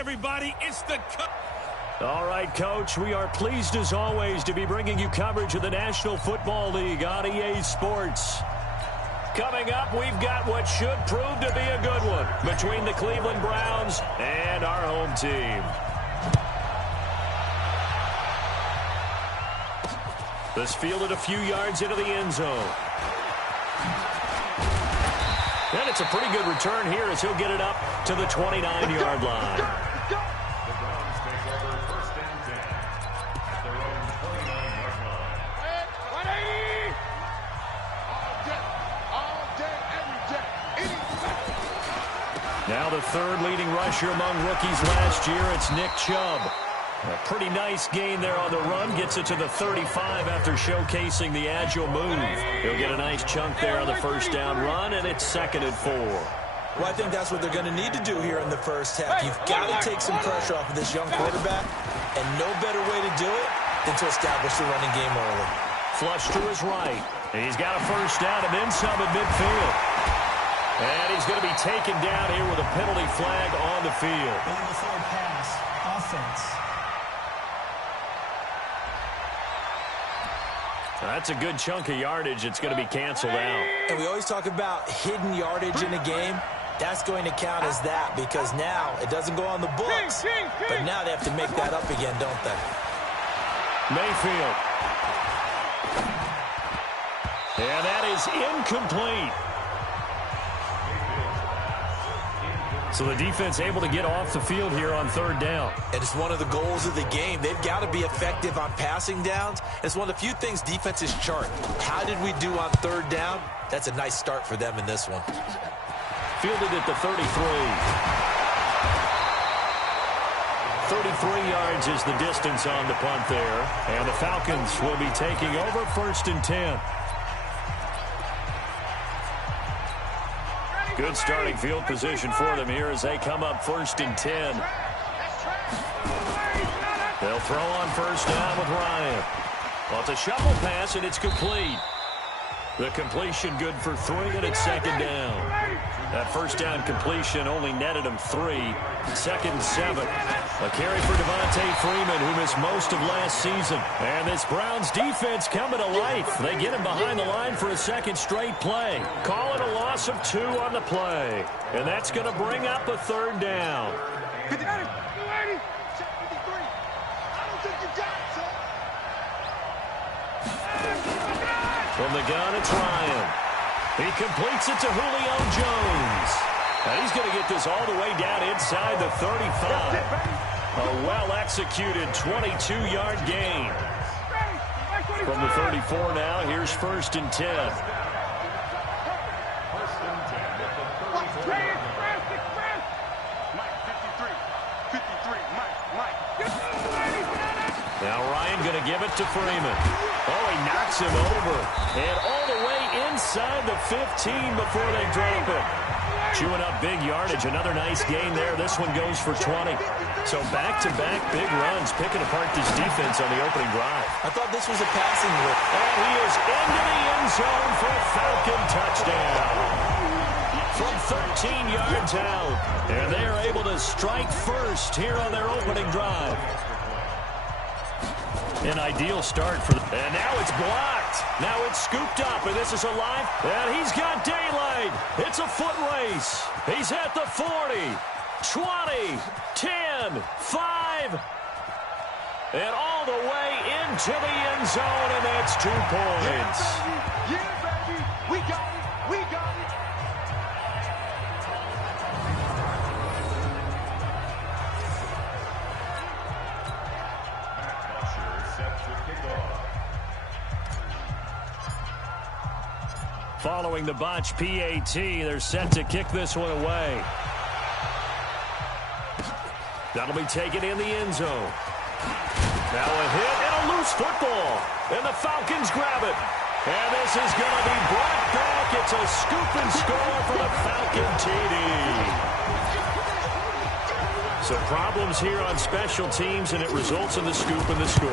everybody, it's the... All right, Coach, we are pleased as always to be bringing you coverage of the National Football League on EA Sports. Coming up, we've got what should prove to be a good one between the Cleveland Browns and our home team. This fielded a few yards into the end zone. And it's a pretty good return here as he'll get it up to the 29-yard line. Now the third leading rusher among rookies last year, it's Nick Chubb. A pretty nice gain there on the run. Gets it to the 35 after showcasing the agile move. He'll get a nice chunk there on the first down run, and it's 2nd and 4. Well, I think that's what they're going to need to do here in the first half. You've got to take some pressure off of this young quarterback, and no better way to do it than to establish the running game early. Flush to his right. He's got a first down and then some at midfield. And he's going to be taken down here with a penalty flag on the field. Going before pass, offense. That's a good chunk of yardage. It's going to be canceled out. And we always talk about hidden yardage in a game. That's going to count as that because now it doesn't go on the books. But now they have to make that up again, don't they? Mayfield. And that is incomplete. So the defense able to get off the field here on third down. And it's one of the goals of the game. They've got to be effective on passing downs. It's one of the few things defenses chart. How did we do on third down? That's a nice start for them in this one. Fielded at the 33. 33 yards is the distance on the punt there. And the Falcons will be taking over 1st and 10. Good starting field position for them here as they come up 1st and 10. They'll throw on first down with Ryan. Well, it's a shovel pass, and it's complete. The completion good for 3, and it's 2nd down. That first down completion only netted him 3. 2nd and 7. A carry for Devontae Freeman, who missed most of last season. And this Browns defense coming to life. They get him behind the line for a 2nd straight play. Call it a loss of 2 on the play. And that's going to bring up a 3rd down. From the gun, it's Ryan. He completes it to Julio Jones. And he's going to get this all the way down inside the 35. A well-executed 22-yard gain. From the 34 now, here's 1st and 10. Now Ryan going to give it to Freeman. Oh, he knocks him over. And all the way inside the 15 before they drop it. Chewing up big yardage. Another nice gain there. This one goes for 20. So back-to-back big runs, picking apart this defense on the opening drive. I thought this was a passing look. And he is into the end zone for a Falcon touchdown. From 13 yards out. And they are able to strike first here on their opening drive. An ideal start for them. And now it's blocked. Now it's scooped up, and this is alive. And he's got daylight. It's a foot race. He's at the 40, 20, 10, 5, and all the way into the end zone, and that's 2 points. Yeah, baby. We got it. We got it. Following the botch PAT, they're set to kick this one away. That'll be taken in the end zone. Now a hit and a loose football. And the Falcons grab it. And this is going to be brought back. It's a scoop and score for the Falcon TD. So problems here on special teams, and it results in the scoop and the score.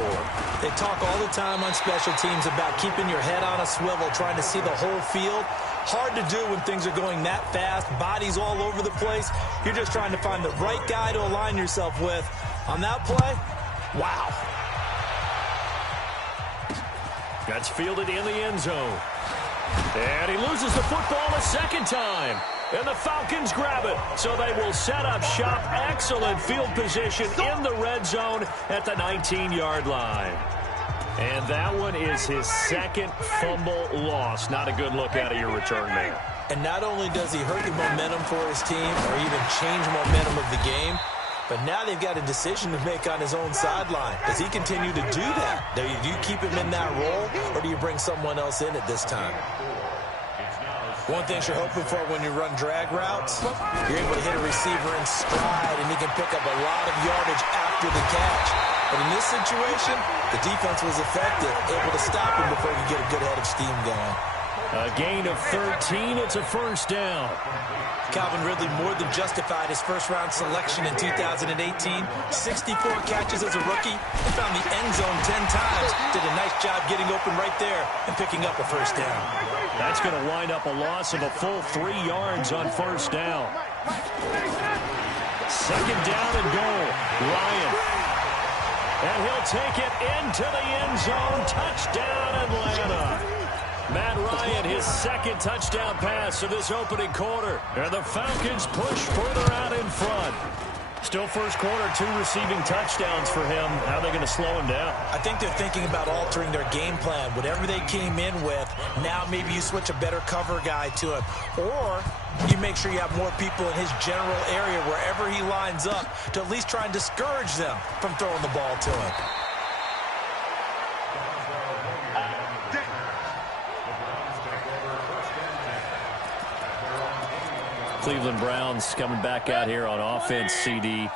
They talk all the time on special teams about keeping your head on a swivel, trying to see the whole field. Hard to do when things are going that fast, bodies all over the place. You're just trying to find the right guy to align yourself with. On that play, wow. That's fielded in the end zone. And he loses the football a second time. And the Falcons grab it. So they will set up shop. Excellent field position in the red zone at the 19-yard line. And that one is his second fumble loss. Not a good look out of your return man. And not only does he hurt the momentum for his team or even change momentum of the game, but now they've got a decision to make on his own sideline. Does he continue to do that? Do you keep him in that role, or do you bring someone else in at this time? One thing you're hoping for when you run drag routes, you're able to hit a receiver in stride, and he can pick up a lot of yardage after the catch. But in this situation, the defense was effective, able to stop him before he could get a good head of steam going. A gain of 13. It's a first down. Calvin Ridley more than justified his first-round selection in 2018. 64 catches as a rookie. He found the end zone 10 times. Did a nice job getting open right there and picking up a first down. That's going to wind up a loss of a full 3 yards on first down. Second down and goal. Ryan. And he'll take it into the end zone. Touchdown, Atlanta. Matt Ryan, his second touchdown pass of this opening quarter. And the Falcons push further out in front. Still first quarter, 2 receiving touchdowns for him. How are they going to slow him down? I think they're thinking about altering their game plan. Whatever they came in with, now maybe you switch a better cover guy to him. Or you make sure you have more people in his general area wherever he lines up to at least try and discourage them from throwing the ball to him. Cleveland Browns coming back out here on offense, CD.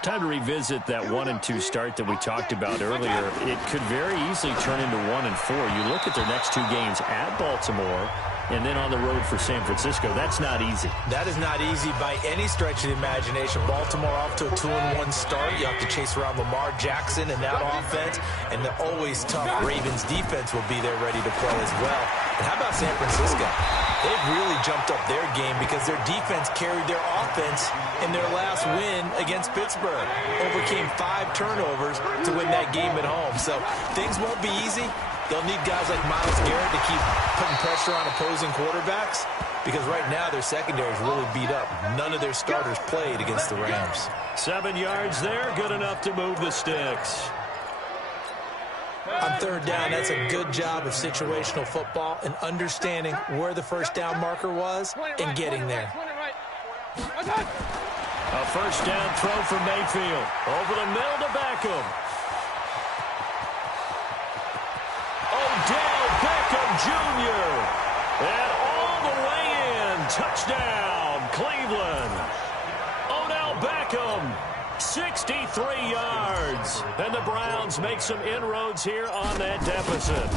Time to revisit that 1-2 start that we talked about earlier. It could very easily turn into 1-4. You look at their next 2 games at Baltimore and then on the road for San Francisco. That's not easy. That is not easy by any stretch of the imagination. Baltimore off to a 2-1 start. You have to chase around Lamar Jackson and that offense. And the always tough Ravens defense will be there ready to play as well. And how about San Francisco? They've really jumped up their game because their defense carried their offense in their last win against Pittsburgh. Overcame 5 turnovers to win that game at home. So things won't be easy. They'll need guys like Myles Garrett to keep putting pressure on opposing quarterbacks because right now their secondary is really beat up. None of their starters played against the Rams. 7 yards there, good enough to move the sticks. On third down, that's a good job of situational football and understanding where the first down marker was and getting there. A first down throw for Mayfield. Over the middle to Beckham. Odell Beckham Jr. And all the way in. Touchdown, Cleveland. Odell Beckham. 63 yards. And the Browns make some inroads here on that deficit.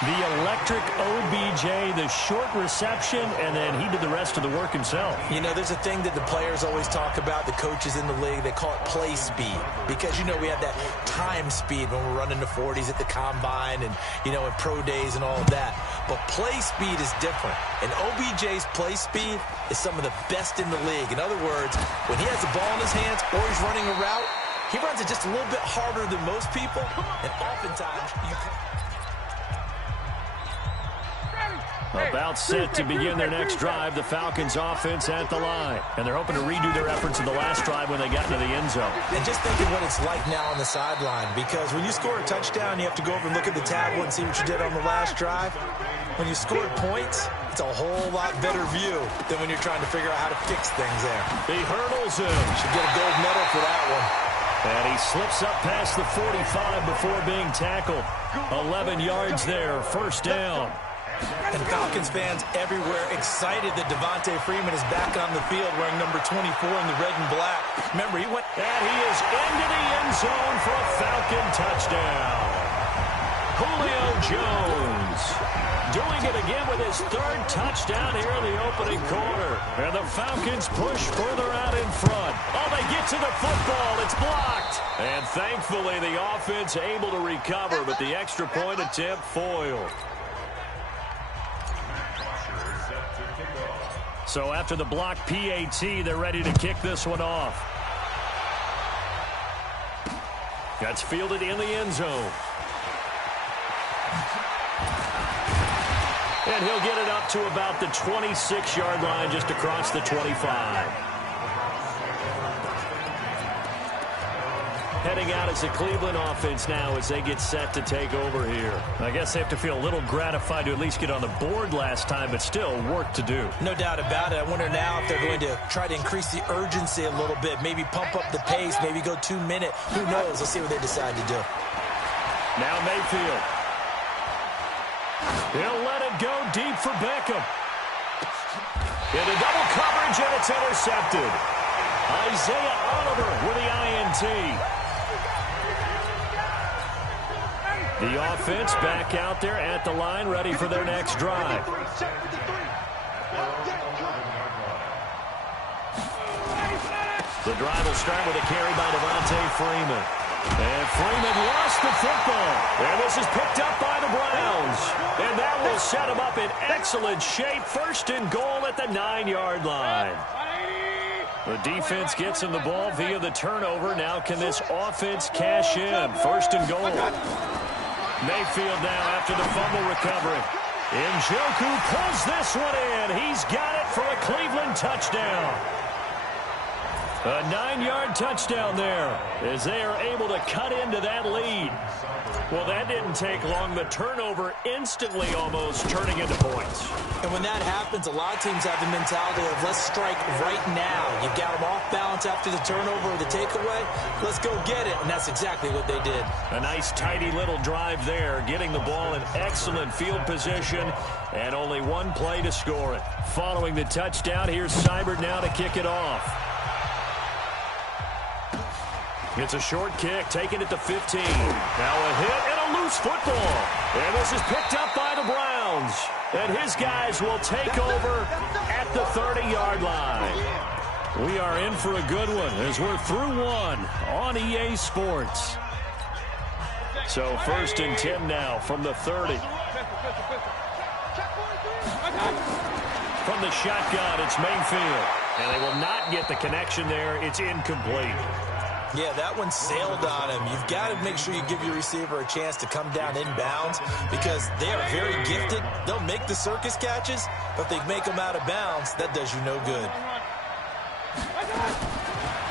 The electric OBJ, the short reception, and then he did the rest of the work himself. You know, there's a thing that the players always talk about, the coaches in the league, they call it play speed. Because, you know, we have that time speed when we're running the 40s at the combine and, you know, in pro days and all of that. But play speed is different. And OBJ's play speed is some of the best in the league. In other words, when he has the ball in his hands or he's running a route, he runs it just a little bit harder than most people. And oftentimes, you... About set to begin their next drive, the Falcons offense at the line. And they're hoping to redo their efforts in the last drive when they got into the end zone. And just think of what it's like now on the sideline. Because when you score a touchdown, you have to go over and look at the tablet and see what you did on the last drive. When you scored points, it's a whole lot better view than when you're trying to figure out how to fix things there. He hurdles him. Should get a gold medal for that one. And he slips up past the 45 before being tackled. 11 yards there, first down. And Falcons fans everywhere excited that Devontae Freeman is back on the field wearing number 24 in the red and black. Remember, he went... And he is into the end zone for a Falcon touchdown. Julio Jones doing it again with his 3rd touchdown here in the opening quarter. And the Falcons push further out in front. Oh, they get to the football. It's blocked. And thankfully, the offense able to recover, but the extra point attempt foiled. So after the block PAT, they're ready to kick this one off. That's fielded in the end zone. And he'll get it up to about the 26-yard line, just across the 25. Heading out as the Cleveland offense now as they get set to take over here. I guess they have to feel a little gratified to at least get on the board last time, but still work to do. No doubt about it. I wonder now if they're going to try to increase the urgency a little bit, maybe pump up the pace, maybe go 2 minute. Who knows? Let's see what they decide to do. Now Mayfield. He'll let it go deep for Beckham. Into double coverage, and it's intercepted. Isaiah Oliver with the INT. The offense back out there at the line, ready for their next drive. The drive will start with a carry by Devontae Freeman. And Freeman lost the football. And this is picked up by the Browns. And that will set them up in excellent shape. First and goal at the 9-yard line. The defense gets him the ball via the turnover. Now can this offense cash in? First and goal. Mayfield now after the fumble recovery. Njoku pulls this one in. He's got it for a Cleveland touchdown. A 9-yard touchdown there as they are able to cut into that lead. Well, that didn't take long. The turnover instantly almost turning into points. And when that happens, a lot of teams have the mentality of let's strike right now. You've got them off balance after the turnover or the takeaway. Let's go get it. And that's exactly what they did. A nice, tidy little drive there, getting the ball in excellent field position, and only one play to score it. Following the touchdown, here's Seibert now to kick it off. It's a short kick, taking it to 15. Now a hit and a loose football. And this is picked up by the Browns. And his guys will take over at the 30-yard line. We are in for a good one as we're through one on EA Sports. So first and 10 now from the 30. From the shotgun, it's Mayfield. And they will not get the connection there. It's incomplete. Yeah, that one sailed on him. You've got to make sure you give your receiver a chance to come down inbounds because they are very gifted. They'll make the circus catches, but if they make them out of bounds, that does you no good.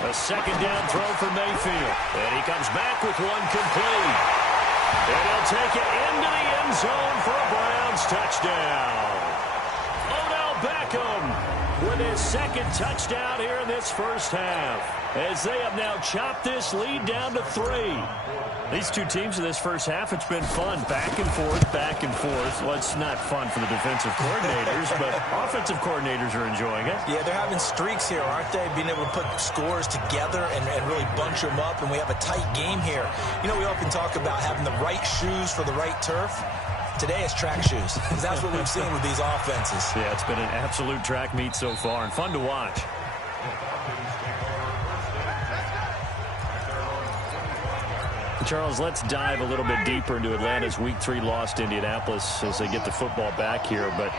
A second down throw for Mayfield. And he comes back with one complete. And he'll take it into the end zone for a Browns touchdown. Odell Beckham with his second touchdown here in this first half, as they have now chopped this lead down to 3. These two teams in this first half, it's been fun. Back and forth, back and forth. Well, it's not fun for the defensive coordinators, but offensive coordinators are enjoying it. Yeah, they're having streaks here, aren't they? Being able to put scores together and really bunch them up, and we have a tight game here. You know, we often talk about having the right shoes for the right turf. Today it's track shoes, because that's what we've seen with these offenses. Yeah, it's been an absolute track meet so far, and fun to watch. Charles, let's dive a little bit deeper into Atlanta's Week 3 loss to Indianapolis as they get the football back here. But,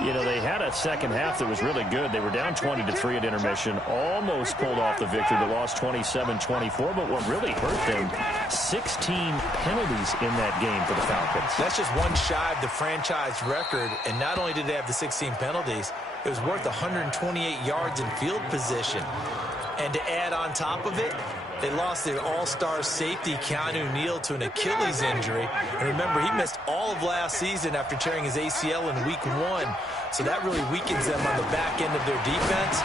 you know, they had a second half that was really good. They were down 20-3 at intermission, almost pulled off the victory, but lost 27-24. But what really hurt them, 16 penalties in that game for the Falcons. That's just one shy of the franchise record. And not only did they have the 16 penalties, it was worth 128 yards in field position. And to add on top of it, they lost their all-star safety, Keanu Neal, to an Achilles injury. And remember, he missed all of last season after tearing his ACL in Week 1. So that really weakens them on the back end of their defense.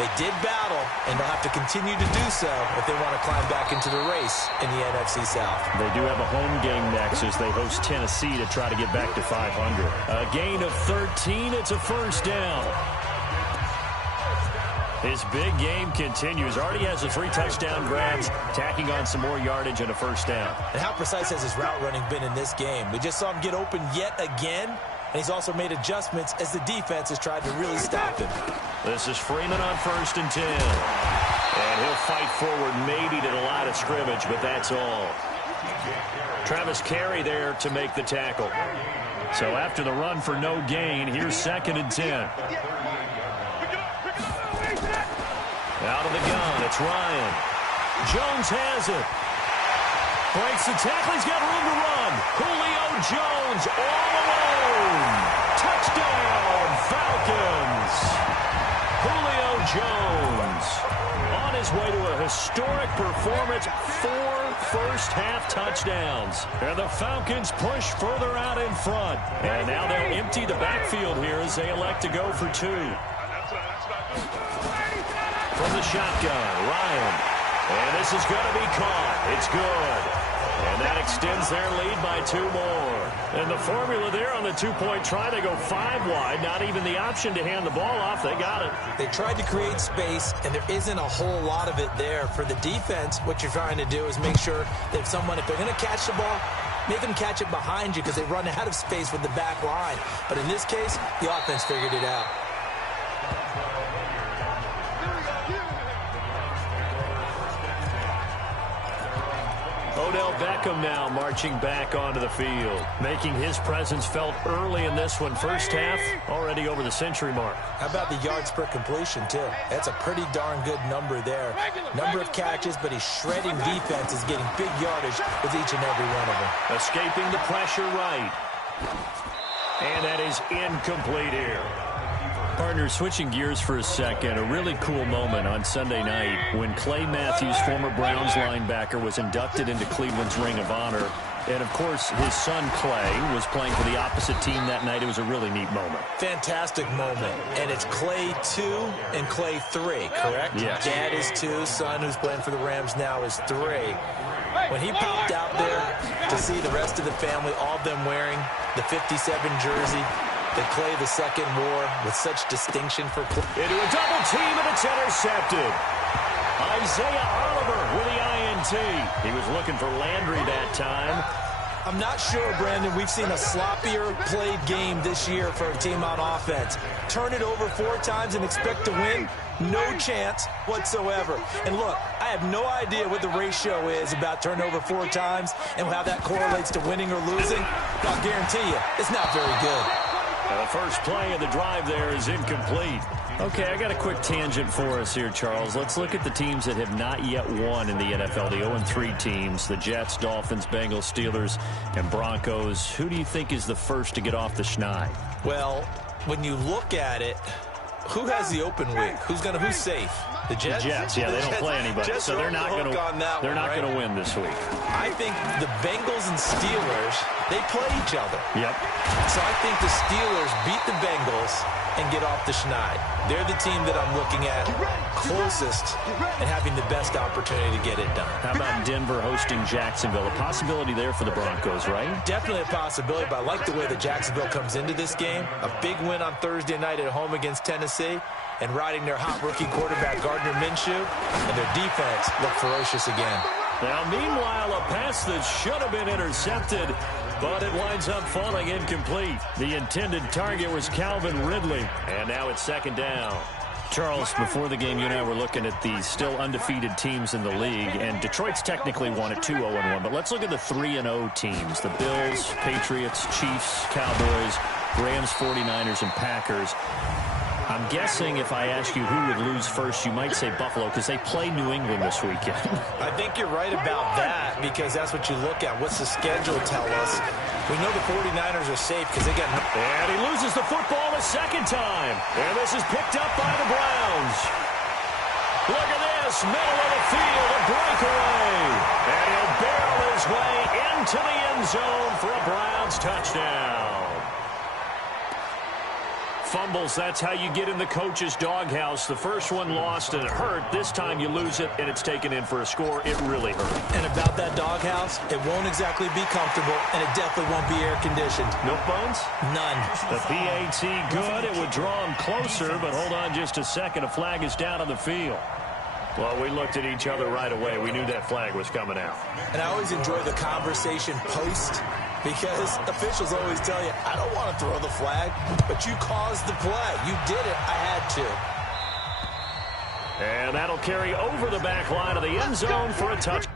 They did battle, and they'll have to continue to do so if they want to climb back into the race in the NFC South. They do have a home game next as they host Tennessee to try to get back to 500. A gain of 13. It's a first down. His big game continues. Already has the 3 touchdown grabs, tacking on some more yardage and a first down. And how precise has his route running been in this game? We just saw him get open yet again, and he's also made adjustments as the defense has tried to really stop him. This is Freeman on first and 10. And he'll fight forward maybe to the line of scrimmage, but that's all. Travis Carey there to make the tackle. So after the run for no gain, here's second and 10. Out of the gun, it's Ryan. Jones has it. Breaks the tackle. He's got room to run. Julio Jones all alone. Touchdown, Falcons. Julio Jones on his way to a historic performance. 4 first-half touchdowns. And the Falcons push further out in front. And now they'll empty the backfield here as they elect to go for 2. From the shotgun, Ryan. And this is going to be caught. It's good. And that extends their lead by 2 more. And the formula there on the 2-point try, they go 5 wide. Not even the option to hand the ball off. They got it. They tried to create space, and there isn't a whole lot of it there. For the defense, what you're trying to do is make sure that if they're going to catch the ball, make them catch it behind you because they run out of space with the back line. But in this case, the offense figured it out. Odell Beckham now marching back onto the field, making his presence felt early in this one. First half, already over the century mark. How about the yards per completion, too? That's a pretty darn good number there. Number of catches, but he's shredding defense, is getting big yardage with each and every one of them. Escaping the pressure right. And that is incomplete here. Partner, switching gears for a second, a really cool moment on Sunday night when Clay Matthews, former Browns linebacker, was inducted into Cleveland's Ring of Honor. And, of course, his son Clay was playing for the opposite team that night. It was a really neat moment. Fantastic moment. And it's Clay 2 and Clay 3, correct? Yes. Dad is 2, son who's playing for the Rams now is 3. When he popped out there to see the rest of the family, all of them wearing the 57 jersey that Clay II wore with such distinction for Clay. Into a double team, and it's intercepted. Isaiah Oliver with the INT. He was looking for Landry that time. I'm not sure, Brandon, we've seen a sloppier played game this year for a team on offense. Turn it over 4 times and expect to win? No chance whatsoever. And look, I have no idea what the ratio is about turnover 4 times and how that correlates to winning or losing. But I'll guarantee you, it's not very good. The first play of the drive there is incomplete. Okay, I got a quick tangent for us here, Charles. Let's look at the teams that have not yet won in the NFL, the 0-3 teams, the Jets, Dolphins, Bengals, Steelers, and Broncos. Who do you think is the first to get off the schneid? Well, when you look at it, who has the open week? Who's safe? The Jets? The Jets, yeah, they don't play anybody, so they're not going to win this week. I think the Bengals and Steelers, they play each other. Yep. So I think the Steelers beat the Bengals and get off the schneid. They're the team that I'm looking at closest and having the best opportunity to get it done. How about Denver hosting Jacksonville? A possibility there for the Broncos, right? Definitely a possibility, but I like the way that Jacksonville comes into this game. A big win on Thursday night at home against Tennessee and riding their hot rookie quarterback Gardner Minshew, and their defense look ferocious again. Now, meanwhile, a pass that should have been intercepted, but it winds up falling incomplete. The intended target was Calvin Ridley, and now it's second down. Charles, before the game, you and I were looking at the still undefeated teams in the league, and Detroit's technically won at 2-0-1, but let's look at the 3-0 teams. The Bills, Patriots, Chiefs, Cowboys, Rams, 49ers, and Packers. I'm guessing if I ask you who would lose first, you might say Buffalo because they play New England this weekend. I think you're right about that because that's what you look at. What's the schedule tell us? We know the 49ers are safe because they got... And he loses the football a second time. And this is picked up by the Browns. Look at this, middle of the field, a breakaway. And he'll barrel his way into the end zone for a Browns touchdown. Fumbles, that's how you get in the coach's doghouse. The first one lost and it hurt. This time you lose it and it's taken in for a score. It really hurt. And about that doghouse, it won't exactly be comfortable and it definitely won't be air conditioned. Milk bones? None. The PAT good. It would draw him closer, but hold on just a second. A flag is down on the field. Well, we looked at each other right away. We knew that flag was coming out. And I always enjoy the conversation post because officials always tell you, I don't want to throw the flag, but you caused the play. You did it. I had to. And that'll carry over the back line of the end zone for a touchdown.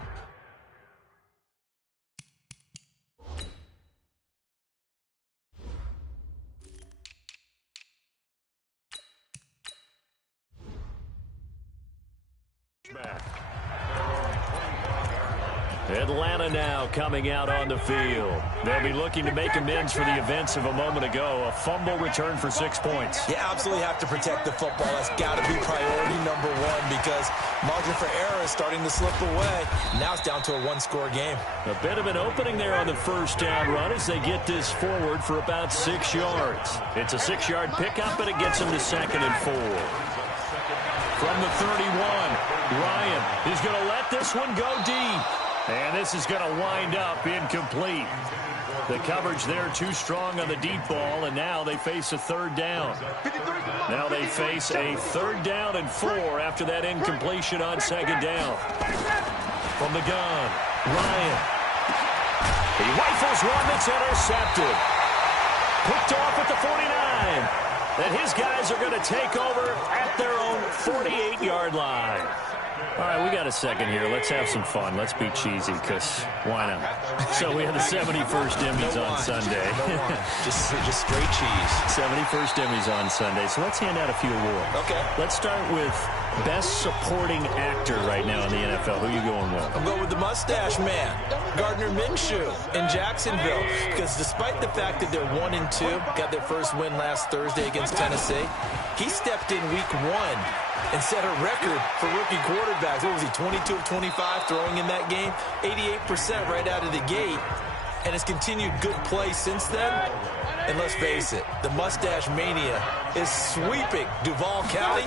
Atlanta now coming out on the field. They'll be looking to make amends for the events of a moment ago. A fumble return for 6 points. You absolutely have to protect the football. That's got to be priority number one because margin for error is starting to slip away. Now it's down to a one-score game. A bit of an opening there on the first down run as they get this forward for about 6 yards. It's a 6-yard pickup, and it gets them to 2nd and 4. From the 31, Ryan is going to let this one go deep. And this is going to wind up incomplete. The coverage there too strong on the deep ball, and now they face a 3rd down. Now they face a 3rd down and 4 after that incompletion on 2nd down. From the gun, Ryan. He rifles one that's intercepted. Picked off at the 49. And his guys are going to take over at their own 48-yard line. All right, we got a second here. Let's have some fun. Let's be cheesy, because why not? So we have the 71st Emmys on Sunday. just straight cheese. 71st Emmys on Sunday. So let's hand out a few awards. Okay. Let's start with Best Supporting Actor right now in the NFL. Who are you going with? I'm going with the Mustache Man, Gardner Minshew in Jacksonville. Because despite the fact that they're 1-2, got their first win last Thursday against Tennessee, he stepped in week 1 and set a record for rookie quarterbacks. What was he, 22 of 25 throwing in that game? 88% right out of the gate. And has continued good play since then. And let's face it, the Mustache Mania is sweeping Duval County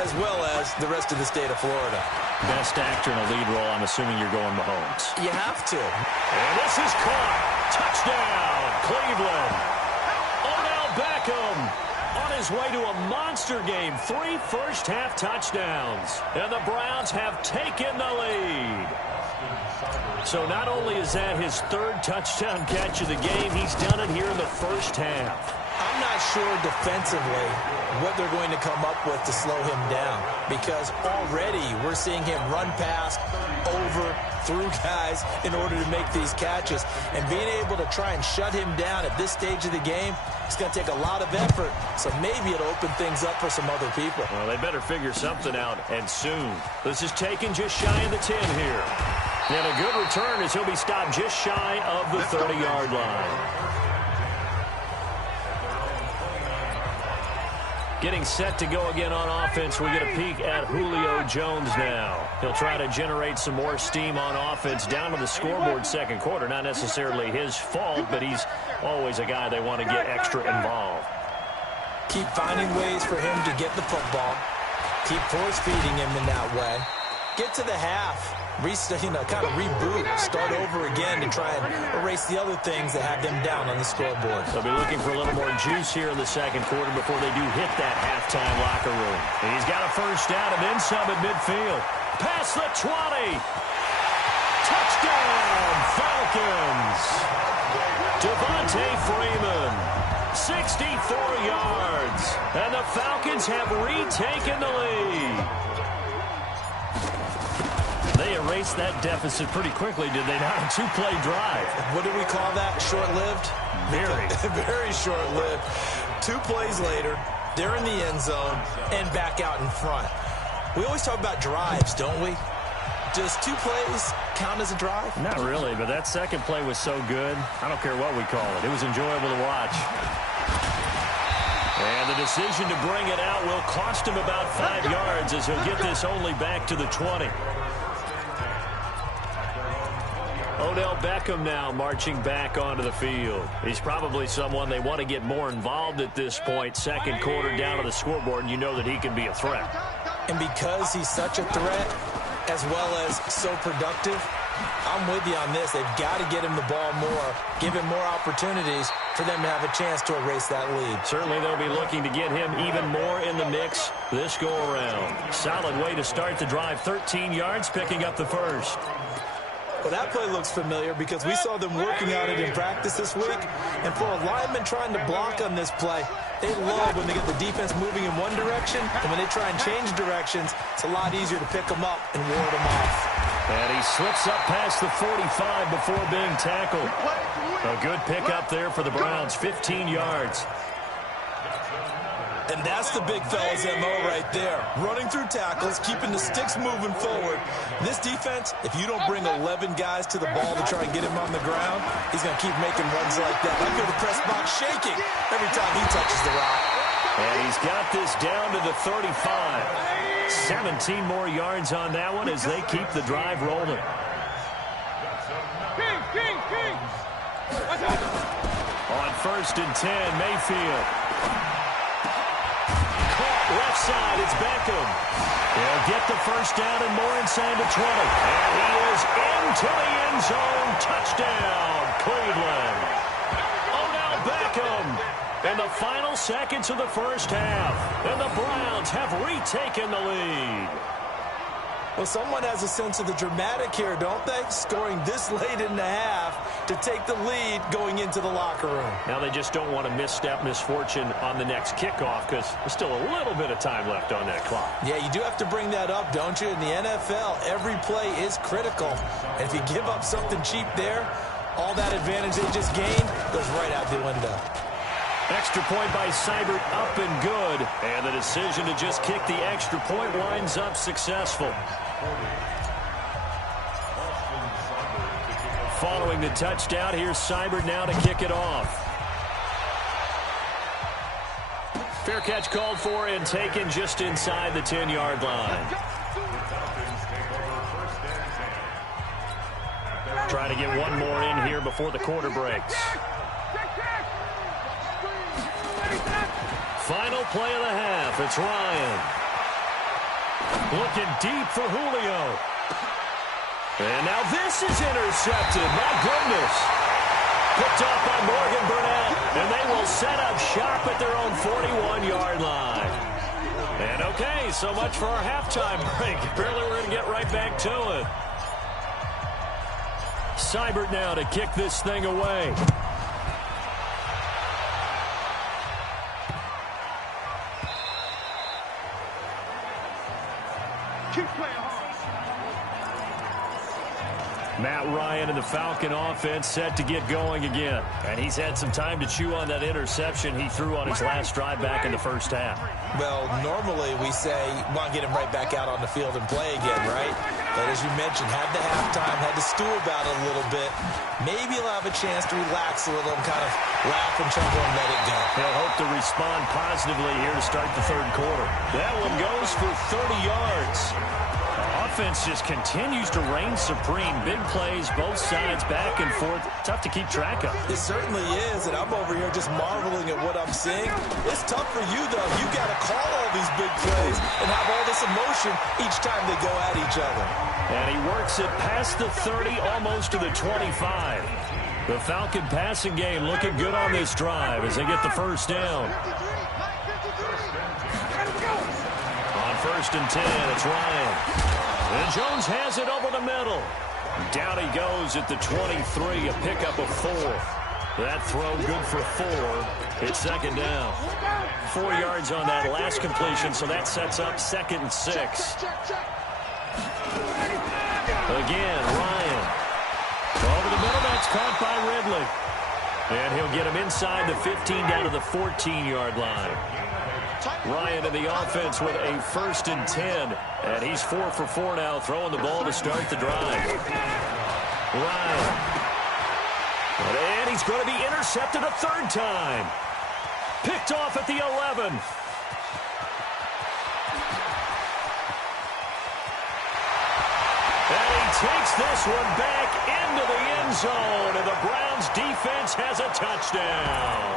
as well as the rest of the state of Florida. Best actor in a lead role, I'm assuming you're going Mahomes. You have to. And this is caught. Touchdown, Cleveland. Odell Beckham on his way to a monster game. 3 first-half touchdowns. And the Browns have taken the lead. So not only is that his 3rd touchdown catch of the game, he's done it here in the first half. I'm not sure defensively what they're going to come up with to slow him down, because already we're seeing him run past, over, through guys in order to make these catches. And being able to try and shut him down at this stage of the game, it's going to take a lot of effort. So maybe it'll open things up for some other people. Well, they better figure something out, and soon. This is taken just shy of the 10 here. And a good return as he'll be stopped just shy of the 30-yard line. Getting set to go again on offense. We get a peek at Julio Jones now. He'll try to generate some more steam on offense down to the scoreboard second quarter. Not necessarily his fault, but he's always a guy they want to get extra involved. Keep finding ways for him to get the football. Keep force-feeding him in that way. Get to the half. Kind of reboot, start over again to try and erase the other things that have them down on the scoreboard. They'll be looking for a little more juice here in the second quarter before they do hit that halftime locker room. And he's got a first down and then some at midfield. Past the 20. Touchdown, Falcons. Devontae Freeman, 64 yards. And the Falcons have retaken the lead. They erased that deficit pretty quickly, did they not? A 2-play drive. What do we call that? Short-lived? Very. Very short-lived. 2 plays later, they're in the end zone and back out in front. We always talk about drives, don't we? Does 2 plays count as a drive? Not really, but that second play was so good. I don't care what we call it. It was enjoyable to watch. And the decision to bring it out will cost him about 5 yards as he'll get this only back to the 20. Odell Beckham now marching back onto the field. He's probably someone they want to get more involved at this point. Second quarter down to the scoreboard, and you know that he can be a threat. And because he's such a threat, as well as so productive, I'm with you on this. They've got to get him the ball more, give him more opportunities for them to have a chance to erase that lead. Certainly they'll be looking to get him even more in the mix this go-around. Solid way to start the drive. 13 yards, picking up the first. Well, that play looks familiar because we saw them working on it in practice this week. And for a lineman trying to block on this play, they love when they get the defense moving in one direction. And when they try and change directions, it's a lot easier to pick them up and ward them off. And he slips up past the 45 before being tackled. A good pickup there for the Browns, 15 yards. And that's the big fella's MO right there. Running through tackles, keeping the sticks moving forward. This defense, if you don't bring 11 guys to the ball to try and get him on the ground, he's going to keep making runs like that. I feel the press box shaking every time he touches the rock. And he's got this down to the 35. 17 more yards on that one as they keep the drive rolling. On 1st and 10, Mayfield. Caught left side, it's Beckham. They'll get the first down and more inside the 20. And he is into the end zone. Touchdown, Cleveland. Odell Beckham. In the final seconds of the first half. And the Browns have retaken the lead. Well, someone has a sense of the dramatic here, don't they? Scoring this late in the half to take the lead going into the locker room. Now they just don't want to misfortune on the next kickoff because there's still a little bit of time left on that clock. Yeah, you do have to bring that up, don't you? In the NFL, every play is critical. And if you give up something cheap there, all that advantage they just gained goes right out the window. Extra point by Seibert, up and good. And the decision to just kick the extra point winds up successful. Following the touchdown, here's Seibert now to kick it off. Fair catch called for and taken just inside the 10-yard line. Try to get one more in here before the quarter breaks. Final play of the half. It's Ryan. Looking deep for Julio. And now this is intercepted. My goodness. Picked off by Morgan Burnett. And they will set up shop at their own 41-yard line. And okay, so much for our halftime break. Apparently we're going to get right back to it. Seibert now to kick this thing away. Matt Ryan and the Falcon offense set to get going again. And he's had some time to chew on that interception he threw on his last drive back in the first half. Well, normally we say, want to get him right back out on the field and play again, right? But as you mentioned, had the halftime, had to stew about it a little bit. Maybe he'll have a chance to relax a little and kind of laugh and chuckle and let it go. He'll hope to respond positively here to start the third quarter. That one goes for 30 yards. Offense just continues to reign supreme. Big plays, both sides, back and forth. Tough to keep track of. It certainly is, and I'm over here just marveling at what I'm seeing. It's tough for you, though. You got to call all these big plays and have all this emotion each time they go at each other. And he works it past the 30, almost to the 25. The Falcon passing game looking good on this drive as they get the first down. On 1st and 10, it's Ryan. And Jones has it over the middle. Down he goes at the 23, a pickup of 4. That throw good for 4. It's second down. 4 yards on that last completion, so that sets up 2nd and 6. Again, Ryan. Over the middle, that's caught by Ridley. And he'll get him inside the 15 down to the 14-yard line. Ryan in the offense with a 1st and 10. And he's 4 for 4 now, throwing the ball to start the drive. Ryan. And he's going to be intercepted a 3rd time. Picked off at the 11. And he takes this one back into the end zone. And the Browns defense has a touchdown.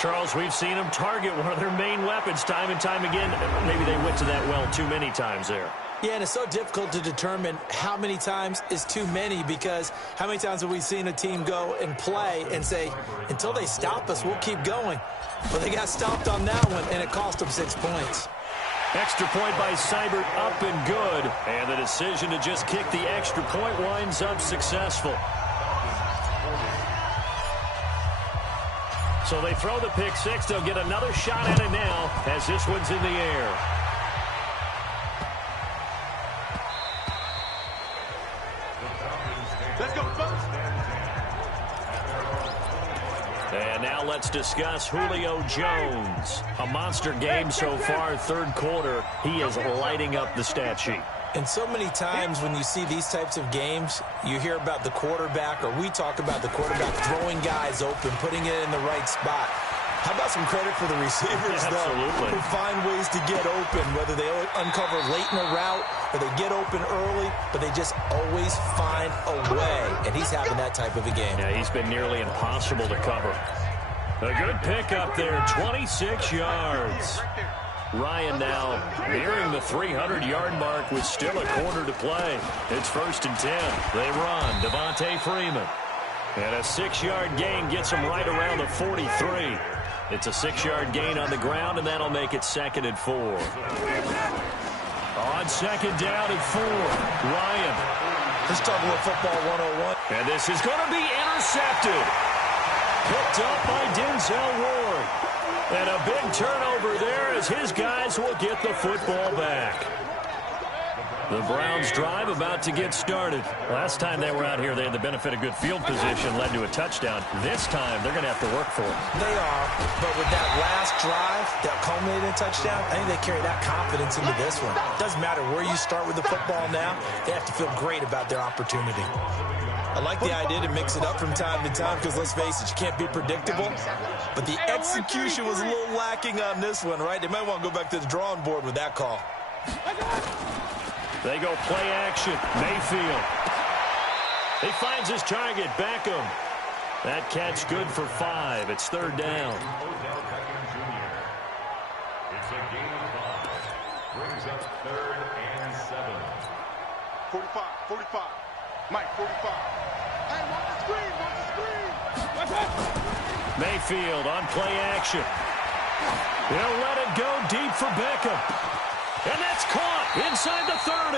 Charles, we've seen them target one of their main weapons time and time again. Maybe they went to that well too many times there. Yeah, and it's so difficult to determine how many times is too many, because how many times have we seen a team go and play and say, until they stop us, we'll keep going. But they got stopped on that one, and it cost them 6 points. Extra point by Seibert, up and good. And the decision to just kick the extra point winds up successful. So they throw the pick 6. They'll get another shot at it now as this one's in the air. Let's go, folks. And now let's discuss Julio Jones. A monster game so far, third quarter. He is lighting up the stat sheet. And so many times when you see these types of games, you hear about the quarterback, or we talk about the quarterback throwing guys open, putting it in the right spot. How about some credit for the receivers, though, who find ways to get open, whether they uncover late in a route or they get open early, but they just always find a way. And he's having that type of a game. Yeah, he's been nearly impossible to cover. A good pickup there, 26 yards. Ryan now nearing the 300-yard mark with still a quarter to play. It's 1st and 10. They run. Devontae Freeman. And a 6-yard gain gets him right around the 43. It's a 6-yard gain on the ground, and that'll make it 2nd and 4. On 2nd down and 4, Ryan. Let's talk about football 101. And this is going to be intercepted. Picked up by Denzel Ward. And a big turnover there as his guys will get the football back. The Browns drive about to get started. Last time they were out here, they had the benefit of good field position, led to a touchdown. This time, they're going to have to work for it. They are, but with that last drive that culminated in a touchdown, I think they carry that confidence into this one. It doesn't matter where you start with the football now. They have to feel great about their opportunity. I like the idea to mix it up from time to time because, let's face it, you can't be predictable. But the execution was a little lacking on this one, right? They might want to go back to the drawing board with that call. They go play action. Mayfield. He finds his target. Beckham. That catch good for 5. It's 3rd down. It's a gain of 5. Brings up 3rd and 7. 45. Mike, 45. Hey, watch the screen. Mayfield on play action. He'll let it go deep for Beckham. And that's caught inside the 30.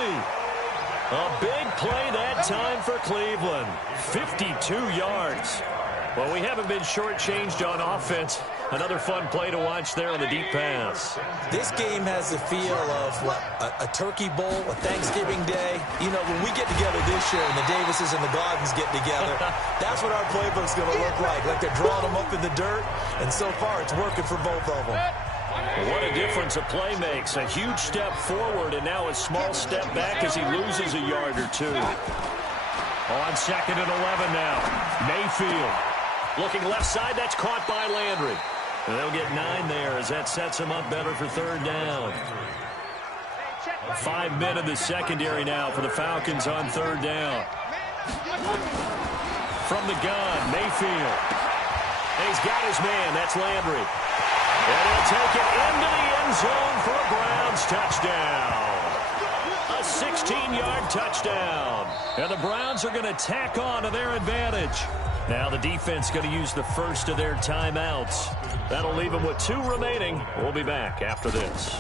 A big play that time for Cleveland. 52 yards. Well, we haven't been shortchanged on offense. Another fun play to watch there on the deep pass. This game has the feel of, what, a turkey bowl, a Thanksgiving day. You know, when we get together this year and the Davises and the Gardens get together, that's what our playbook's going to look like. Like they're drawing them up in the dirt, and so far it's working for both of them. What a difference a play makes. A huge step forward and now a small step back as he loses a yard or two. On 2nd and 11 now. Mayfield. Looking left side, that's caught by Landry. And they'll get 9 there as that sets him up better for 3rd down. 5 men in the secondary now for the Falcons on 3rd down. From the gun, Mayfield. And he's got his man, that's Landry. And he'll take it into the end zone for a Browns touchdown. A 16-yard touchdown. And the Browns are going to tack on to their advantage. Now the defense going to use the first of their timeouts. That'll leave them with 2 remaining. We'll be back after this.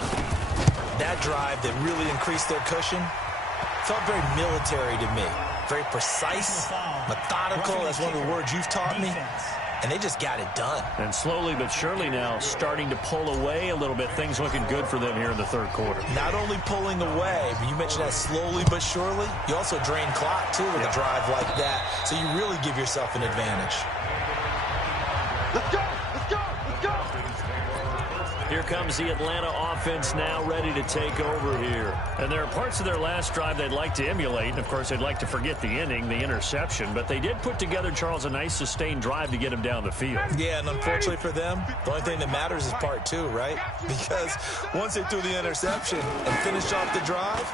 That drive that really increased their cushion felt very military to me. Very precise, methodical. That's one of the words you've taught me. And they just got it done. And slowly but surely now starting to pull away a little bit. Things looking good for them here in the 3rd quarter. Not only pulling away, but you mentioned that slowly but surely. You also drain clock, too, with a drive like that. So you really give yourself an advantage. Let's go! Let's go! Let's go! Here comes the Atlanta offense now ready to take over here. And there are parts of their last drive they'd like to emulate. And, of course, they'd like to forget the inning, the interception. But they did put together, Charles, a nice sustained drive to get him down the field. Yeah, and unfortunately for them, the only thing that matters is part 2, right? Because once they threw the interception and finished off the drive,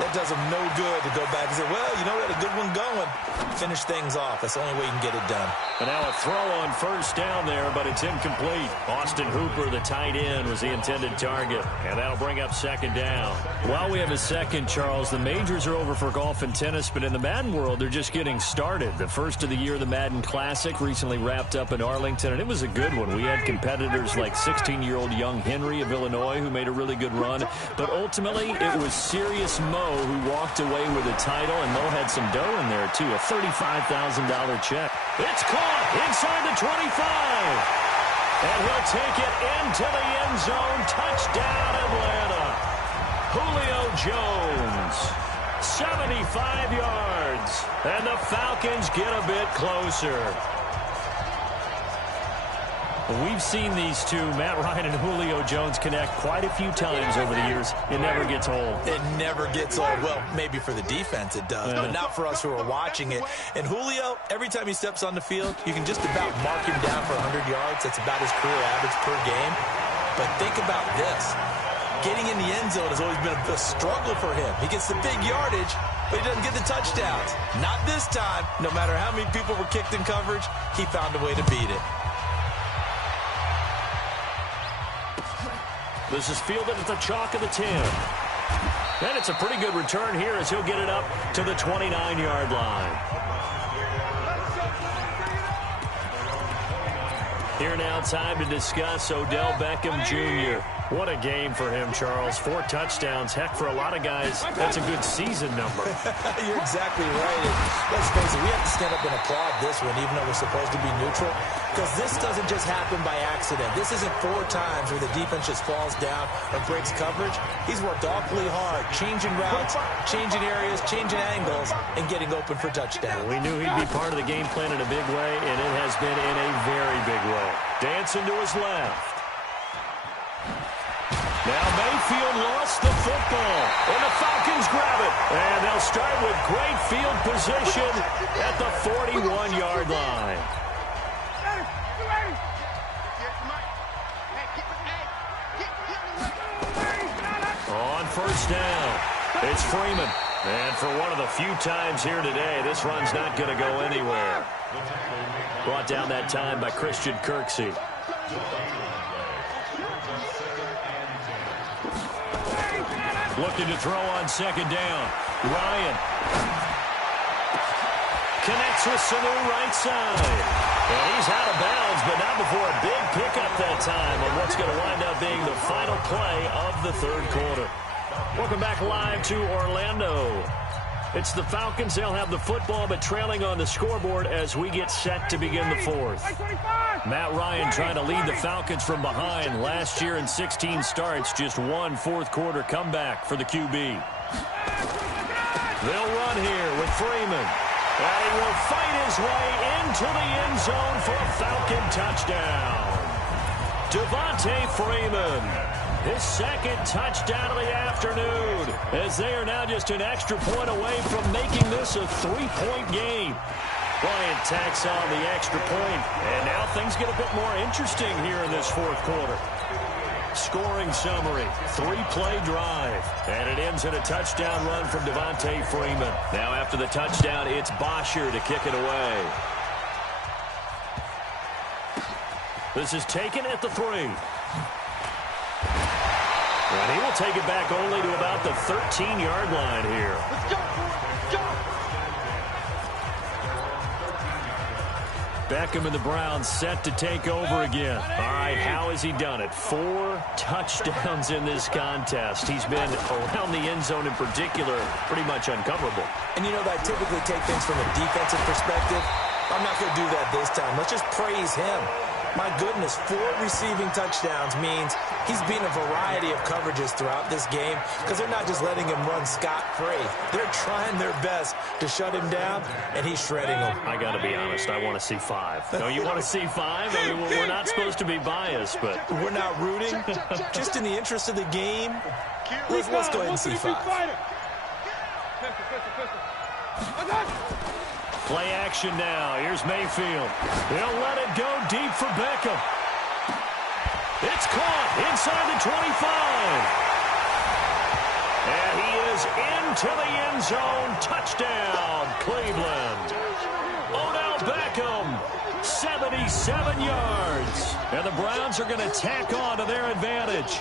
that does them no good to go back and say, well, you know, we had a good one going. Finish things off. That's the only way you can get it done. And now a throw on 1st down there, but it's incomplete. Austin Hooper, the tight end, was the intended target. And that'll bring up 2nd down. While we have a second, Charles, the majors are over for golf and tennis, but in the Madden world, they're just getting started. The first of the year, the Madden Classic, recently wrapped up in Arlington, and it was a good one. We had competitors like 16-year-old young Henry of Illinois who made a really good run. But ultimately, it was Serious Mo who walked away with the title, and Mo had some dough in there, too, a $35,000 check. It's caught inside the 25. And he'll take it into the end zone. Touchdown, Atlanta. Julio Jones, 75 yards. And the Falcons get a bit closer. We've seen these two, Matt Ryan and Julio Jones, connect quite a few times over the years. It never gets old. It never gets old. Well, maybe for the defense it does, but not for us who are watching it. And Julio, every time he steps on the field, you can just about mark him down for 100 yards. That's about his career average per game. But think about this. Getting in the end zone has always been a struggle for him. He gets the big yardage, but he doesn't get the touchdowns. Not this time. No matter how many people were kicked in coverage, he found a way to beat it. This is fielded at the chalk of the 10. And it's a pretty good return here as he'll get it up to the 29-yard line. Here now, time to discuss Odell Beckham Jr. What a game for him, Charles. 4 touchdowns. Heck, for a lot of guys, that's a good season number. You're exactly right. And let's face it, we have to stand up and applaud this one, even though we're supposed to be neutral, because this doesn't just happen by accident. This isn't 4 times where the defense just falls down or breaks coverage. He's worked awfully hard, changing routes, changing areas, changing angles, and getting open for touchdowns. We knew he'd be part of the game plan in a big way, and it has been in a very big way. Dancing to his left. Now Mayfield lost the football, and the Falcons grab it. And they'll start with great field position at the 41-yard line. On first down, it's Freeman. And for one of the few times here today, this run's not going to go anywhere. Brought down that time by Christian Kirksey. Looking to throw on second down. Ryan connects with Sanu right side. And he's out of bounds, but not before a big pickup that time on what's going to wind up being the final play of the third quarter. Welcome back live to Orlando. It's the Falcons. They'll have the football, but trailing on the scoreboard as we get set to begin the fourth. Matt Ryan trying to lead the Falcons from behind. Last year in 16 starts, just one fourth-quarter comeback for the QB. They'll run here with Freeman. And he will fight his way into the end zone for a Falcon touchdown. Devontae Freeman. His second touchdown of the afternoon, as they are now just an extra point away from making this a 3-point game. Bryant tacks on the extra point, and now things get a bit more interesting here in this fourth quarter. Scoring summary, 3-play drive, and it ends in a touchdown run from Devontae Freeman. Now after the touchdown, it's Bosher to kick it away. This is taken at the 3. And he will take it back only to about the 13-yard line here. Let's go. Beckham and the Browns set to take over again. All right, how has he done it? 4 touchdowns in this contest. He's been around the end zone in particular, pretty much uncoverable. And you know that I typically take things from a defensive perspective. I'm not going to do that this time. Let's just praise him. My goodness, 4 receiving touchdowns means he's beaten a variety of coverages throughout this game because they're not just letting him run scot-free. They're trying their best to shut him down, and he's shredding them. I got to be honest, I want to see 5. No, you want to see 5? I mean, we're not supposed to be biased, but... We're not rooting. Just in the interest of the game, let's go ahead and see 5. Play action now. Here's Mayfield. They'll let it go deep for Beckham. It's caught inside the 25. And he is into the end zone. Touchdown, Cleveland. Odell Beckham, 77 yards. And the Browns are going to tack on to their advantage.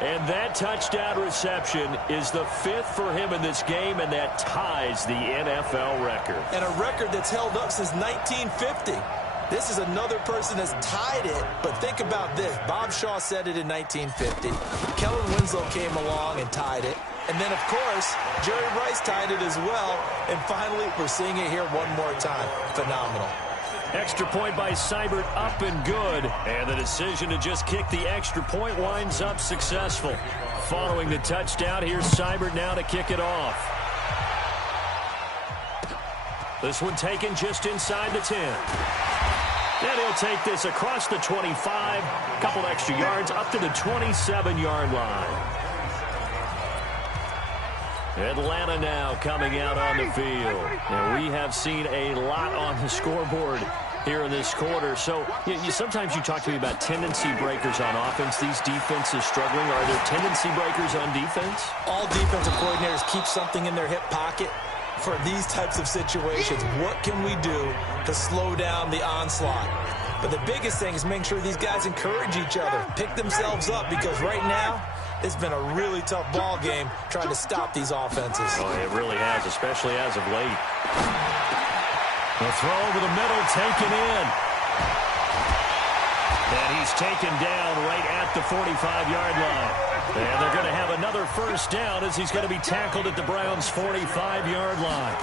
And that touchdown reception is the 5th for him in this game, and that ties the NFL record. And a record that's held up since 1950. This is another person that's tied it, but think about this. Bob Shaw said it in 1950. Kellen Winslow came along and tied it. And then, of course, Jerry Rice tied it as well. And finally, we're seeing it here one more time. Phenomenal. Extra point by Seibert, up and good. And the decision to just kick the extra point winds up successful. Following the touchdown, here's Seibert now to kick it off. This one taken just inside the 10. And he'll take this across the 25, a couple extra yards, up to the 27-yard line. Atlanta now coming out on the field. And we have seen a lot on the scoreboard here in this quarter. So sometimes you talk to me about tendency breakers on offense. These defenses struggling. Are there tendency breakers on defense? All defensive coordinators keep something in their hip pocket for these types of situations. What can we do to slow down the onslaught? But the biggest thing is make sure these guys encourage each other, pick themselves up, because right now it's been a really tough ball game trying to stop these offenses. Oh, it really has, especially as of late. The throw over the middle, taken in. And he's taken down right at the 45-yard line. And they're going to have another first down as he's going to be tackled at the Browns' 45-yard line.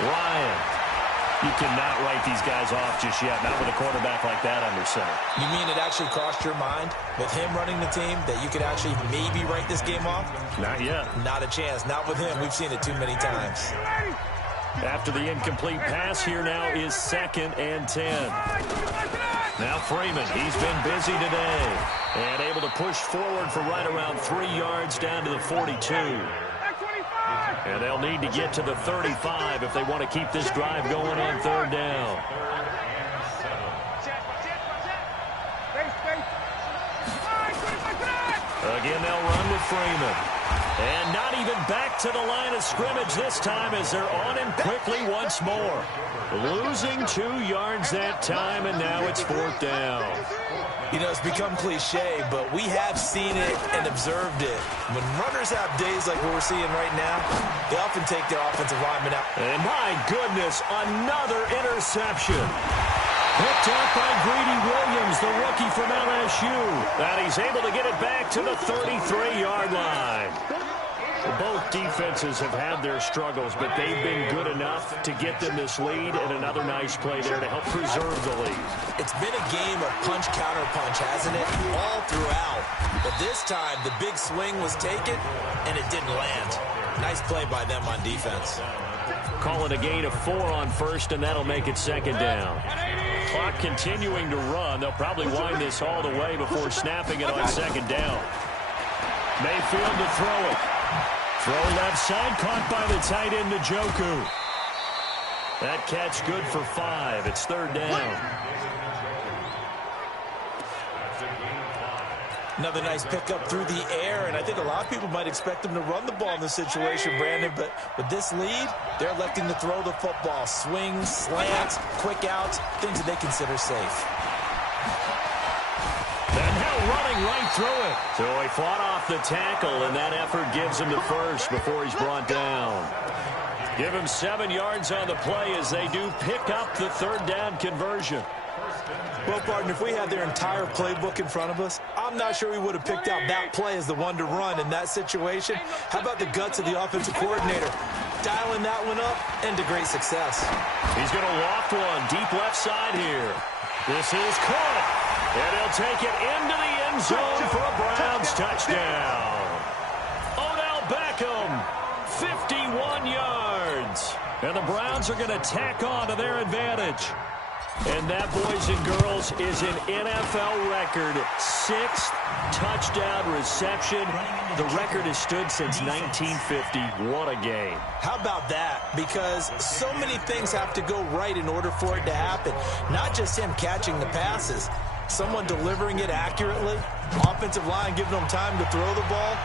Ryan, you cannot write these guys off just yet, not with a quarterback like that under center. You mean it actually crossed your mind with him running the team that you could actually maybe write this game off? Not yet. Not a chance. Not with him. We've seen it too many times. After the incomplete pass, here now is 2nd and 10. Now Freeman, he's been busy today. And able to push forward for right around 3 yards down to the 42. And they'll need to get to the 35 if they want to keep this drive going on 3rd down. Again, they'll run with Freeman. And not even back to the line of scrimmage this time as they're on him quickly once more. Losing 2 yards that time, and now it's 4th down. You know, it's become cliche, but we have seen it and observed it. When runners have days like what we're seeing right now, they often take their offensive linemen out. And my goodness, another interception. Picked up by Greedy Williams, the rookie from LSU. And he's able to get it back to the 33-yard line. Both defenses have had their struggles, but they've been good enough to get them this lead, and another nice play there to help preserve the lead. It's been a game of punch-counter-punch, hasn't it? All throughout. But this time, the big swing was taken, and it didn't land. Nice play by them on defense. Call it a gain of 4 on 1st, and that'll make it 2nd down. Clock continuing to run. They'll probably wind this all the way before snapping it on 2nd down. Mayfield to throw it. Throw left side, caught by the tight end, Njoku. That catch good for 5. It's 3rd down. Another nice pickup through the air, and I think a lot of people might expect them to run the ball in this situation, Brandon, but with this lead, they're electing to throw the football. Swings, slants, quick outs, things that they consider safe. And now running right through it. So he fought off the tackle, and that effort gives him the first before he's brought down. Give him 7 yards on the play as they do pick up the 3rd down conversion. Well, partner, if we had their entire playbook in front of us, I'm not sure we would have picked out that play as the one to run in that situation. How about the guts of the offensive coordinator? Dialing that one up into great success. He's going to loft one deep left side here. This is caught. And he'll take it into the end zone for a Browns touchdown. Odell Beckham, 51 yards. And the Browns are going to tack on to their advantage. And that, boys and girls, is an NFL record 6th touchdown reception. The record has stood since 1950. What a game. How about that? Because so many things have to go right in order for it to happen. Not just him catching the passes. Someone delivering it accurately. Offensive line giving them time to throw the ball.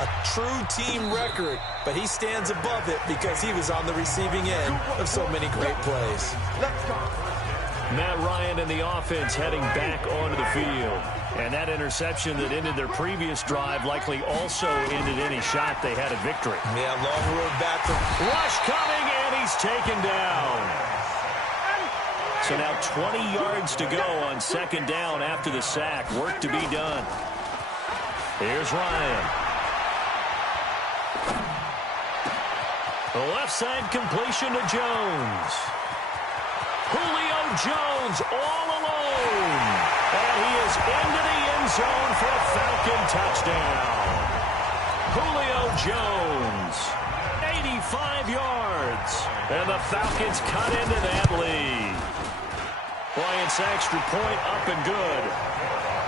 A true team record. But he stands above it because he was on the receiving end of so many great plays. Let's go. Matt Ryan and the offense heading back onto the field. And that interception that ended their previous drive likely also ended any shot they had at victory. Yeah, long road back. Rush coming, and he's taken down. So now 20 yards to go on 2nd down after the sack. Work to be done. Here's Ryan. The left side completion to Jones. Julio Jones all alone. And he is into the end zone for a Falcon touchdown. Julio Jones, 85 yards. And the Falcons cut into that lead. Bryant's extra point up and good.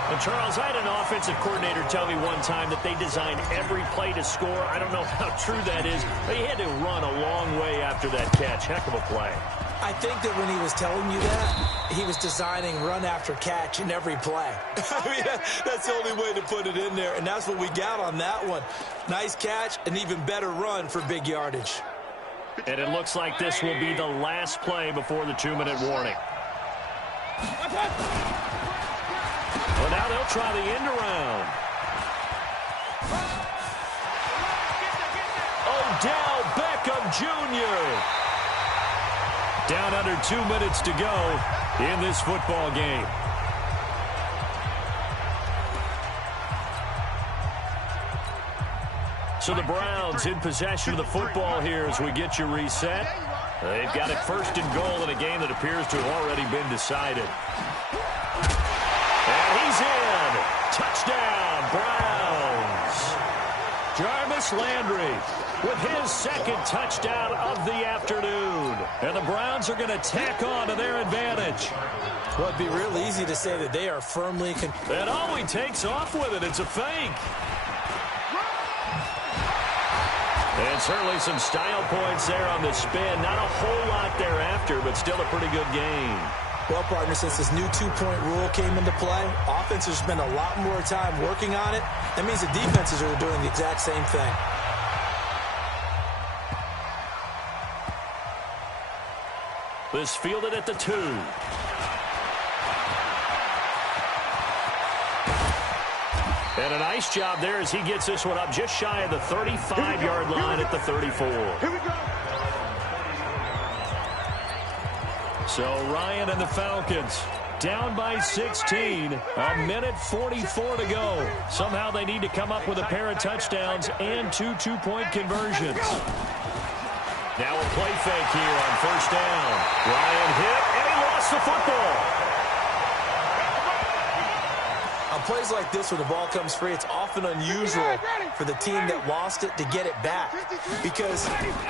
And Charles, I had an offensive coordinator tell me one time that they designed every play to score. I don't know how true that is, but he had to run a long way after that catch. Heck of a play. I think that when he was telling you that, he was designing run after catch in every play. I mean, that's the only way to put it in there, and that's what we got on that one. Nice catch, an even better run for big yardage. And it looks like this will be the last play before the 2-minute warning. Well, now they'll try the end around. Odell Beckham Jr. Down under 2 minutes to go in this football game. So the Browns in possession of the football here as we get you reset. They've got it first and goal in a game that appears to have already been decided. And he's in. Touchdown, Browns. Jarvis Landry with his second touchdown of the afternoon. And the Browns are going to tack on to their advantage. Well, it'd be real easy to say that they are firmly... And all he takes off with it, it's a fake. And certainly some style points there on the spin. Not a whole lot thereafter, but still a pretty good game. Well, partner, since this new two-point rule came into play, offenses spend a lot more time working on it. That means the defenses are doing the exact same thing. This fielded at the 2. And a nice job there as he gets this one up just shy of the 35-yard line at the 34. Here we go. So Ryan and the Falcons down by 16. A minute 44 to go. Somehow they need to come up with a pair of touchdowns and 2 two-point conversions. Now a play fake here on first down. Ryan hit, and he lost the football. On plays like this where the ball comes free, it's often unusual for the team that lost it to get it back. Because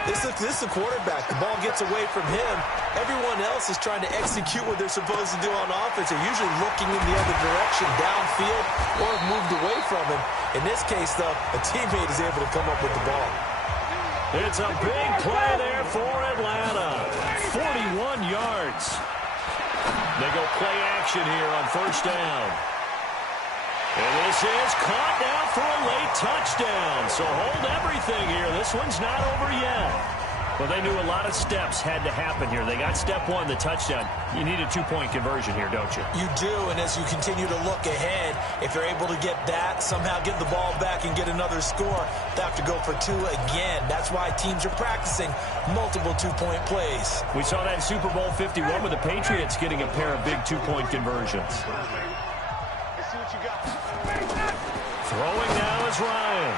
this is the quarterback. The ball gets away from him. Everyone else is trying to execute what they're supposed to do on offense. They're usually looking in the other direction, downfield, or have moved away from him. In this case, though, a teammate is able to come up with the ball. It's a big play there for Atlanta. 41 yards. They go play action here on first down. And this is caught now for a late touchdown. So hold everything here. This one's not over yet. Well, they knew a lot of steps had to happen here. They got step one, the touchdown. You need a two-point conversion here, don't you? You do, and as you continue to look ahead, if they're able to get that, somehow get the ball back and get another score, they have to go for 2 again. That's why teams are practicing multiple two-point plays. We saw that in Super Bowl 51 with the Patriots getting a pair of big two-point conversions. Throwing now is Ryan.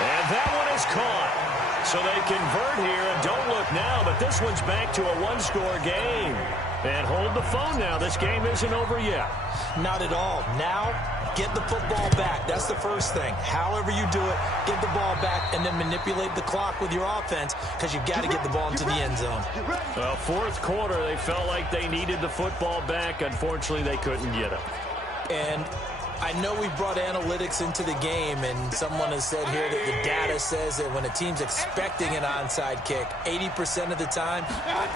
And that one is caught. So they convert here, and don't look now, but this one's back to a one-score game. And hold the phone now. This game isn't over yet. Not at all. Now, get the football back. That's the first thing. However you do it, get the ball back and then manipulate the clock with your offense because you've got to get the ball into the end zone. Well, fourth quarter, they felt like they needed the football back. Unfortunately, they couldn't get it. And I know we brought analytics into the game, and someone has said here that the data says that when a team's expecting an onside kick, 80% of the time,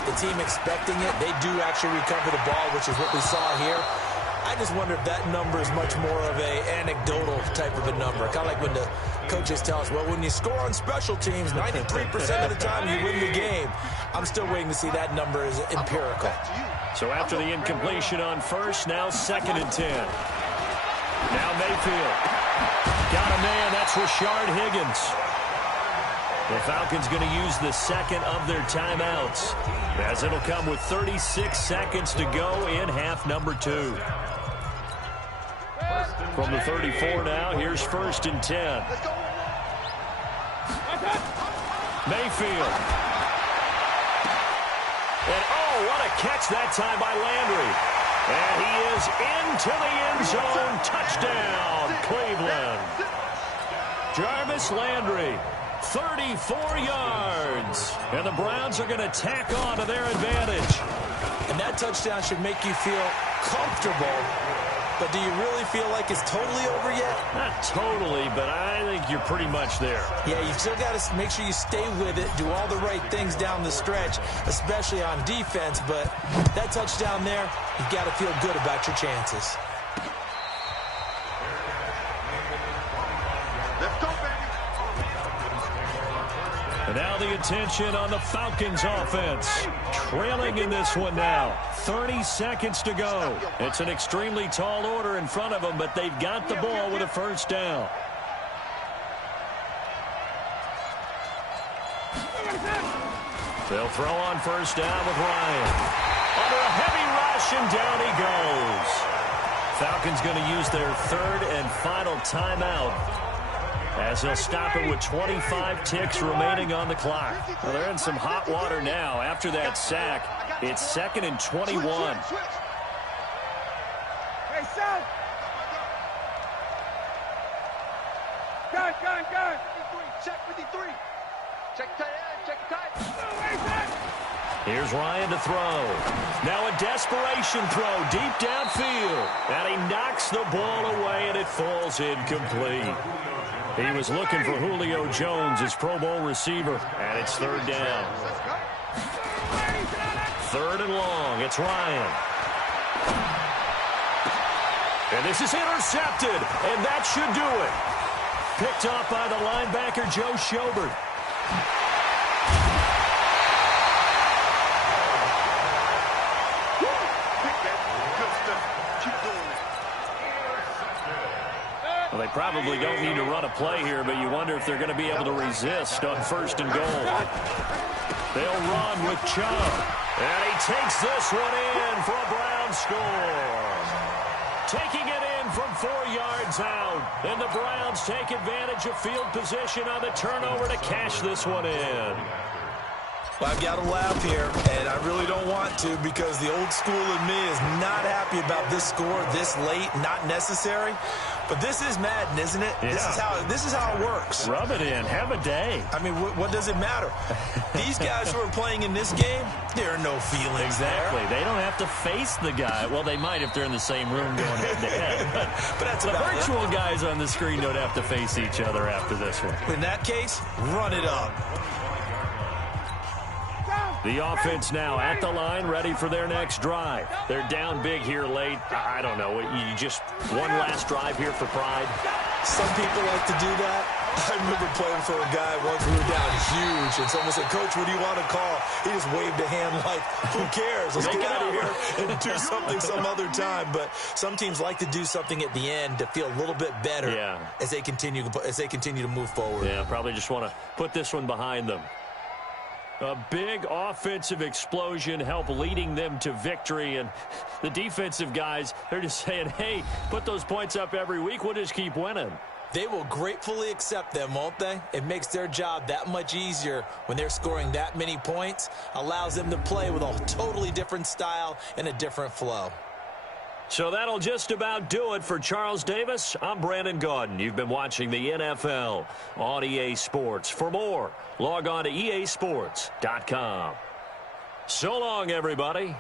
the team expecting it, they do actually recover the ball, which is what we saw here. I just wonder if that number is much more of a anecdotal type of a number. Kind of like when the coaches tell us, well, when you score on special teams, 93% of the time you win the game. I'm still waiting to see that number is empirical. So after the incompletion on first, now 2nd and 10. Now Mayfield. Got a man. That's Rashard Higgins. The Falcons going to use the second of their timeouts, as it'll come with 36 seconds to go in half number 2. From the 34 now, here's 1st and 10. Mayfield. And oh, what a catch that time by Landry. And he is into the end zone. Touchdown, Cleveland. Jarvis Landry, 34 yards. And the Browns are going to tack on to their advantage. And that touchdown should make you feel comfortable. But do you really feel like it's totally over yet? Not totally, but I think you're pretty much there. Yeah, you've still got to make sure you stay with it, do all the right things down the stretch, especially on defense. But that touchdown there, you've got to feel good about your chances. Let's go, baby. And now the attention on the Falcons offense. Trailing in this one now. 30 seconds to go. It's an extremely tall order in front of them, but they've got the ball with a first down. They'll throw on first down with Ryan. Under a heavy rush, and down he goes. Falcons going to use their third and final timeout, as they'll stop it with 25 ticks remaining on the clock. Well, they're in some hot water now. After that sack, it's 2nd and 21. Hey, son. Gun. Check 53. Check tight end. Check tight. Here's Ryan to throw. Now a desperation throw deep downfield. And he knocks the ball away, and it falls incomplete. He was looking for Julio Jones, his Pro Bowl receiver, and it's third down. Third and long. It's Ryan. And this is intercepted, and that should do it. Picked off by the linebacker, Joe Schobert. Well, they probably don't need to run a play here, but you wonder if they're going to be able to resist on first and goal. They'll run with Chubb. And he takes this one in for a Brown score. Taking it in from 4 yards out. And the Browns take advantage of field position on the turnover to cash this one in. Well, I've got to laugh here, and I really don't want to, because the old school in me is not happy about this score this late, not necessary. But this is Madden, isn't it? Yeah. This is how it works. Rub it in. Have a day. I mean, what does it matter? These guys who are playing in this game, there are no feelings Exactly. there. They don't have to face the guy. Well, they might if they're in the same room going head-to-head. But that's the about virtual it. guys on the screen don't have to face each other after this one. In that case, run it up. The offense now at the line, ready for their next drive. They're down big here late. I don't know. You just one last drive here for pride? Some people like to do that. I remember playing for a guy once. We were down huge, and someone said, "Coach, what do you want to call?" He just waved a hand like, "Who cares? Let's get out of here and do something some other time." But some teams like to do something at the end to feel a little bit better as they continue to move forward. Yeah, probably just want to put this one behind them. A big offensive explosion helped leading them to victory. And the defensive guys, they're just saying, hey, put those points up every week. We'll just keep winning. They will gratefully accept them, won't they? It makes their job that much easier when they're scoring that many points. Allows them to play with a totally different style and a different flow. So that'll just about do it for Charles Davis. I'm Brandon Gaudin. You've been watching the NFL on EA Sports. For more, log on to easports.com. So long, everybody.